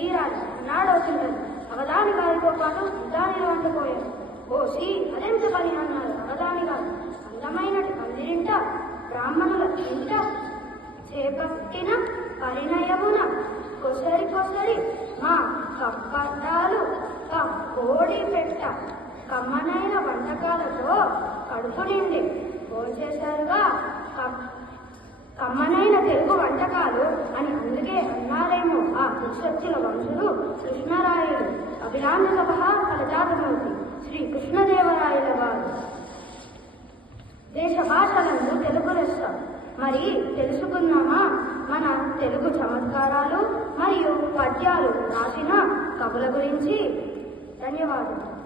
తీరాలి అన్నాడవుతుంటారు. అవధాని గారితో పాటు ఉద్దానిలో వండిపోయారు. ఓసి అదెంత పని అన్నారు అవధాని గారు. అందమైనటి పందిరింట బ్రాహ్మణుల ఇంట చేపట్టిన పరిణయమున కొసరి కొసరి మా కప్పట్టాలు కోడి పెట్ట కమ్మనైన వంటకాలతో కడుపు నిండి భోంచేశారుగా. కమ్మనైన తెలుగు వంటకాలు అని అందుకే అన్నారేమో ఆ కృష్ణచ్చుల వంశుడు కృష్ణరాయుడు. అభిరామ సభ ఫలజాతమూర్తి శ్రీ కృష్ణదేవరాయల వారు. దేశ భాషలను తెలుగు లెస్స. మరి తెలుసుకున్నామా మన తెలుగు చమత్కారాలు మరియు పద్యాలు రాసిన కవుల గురించి? ధన్యవాదాలు.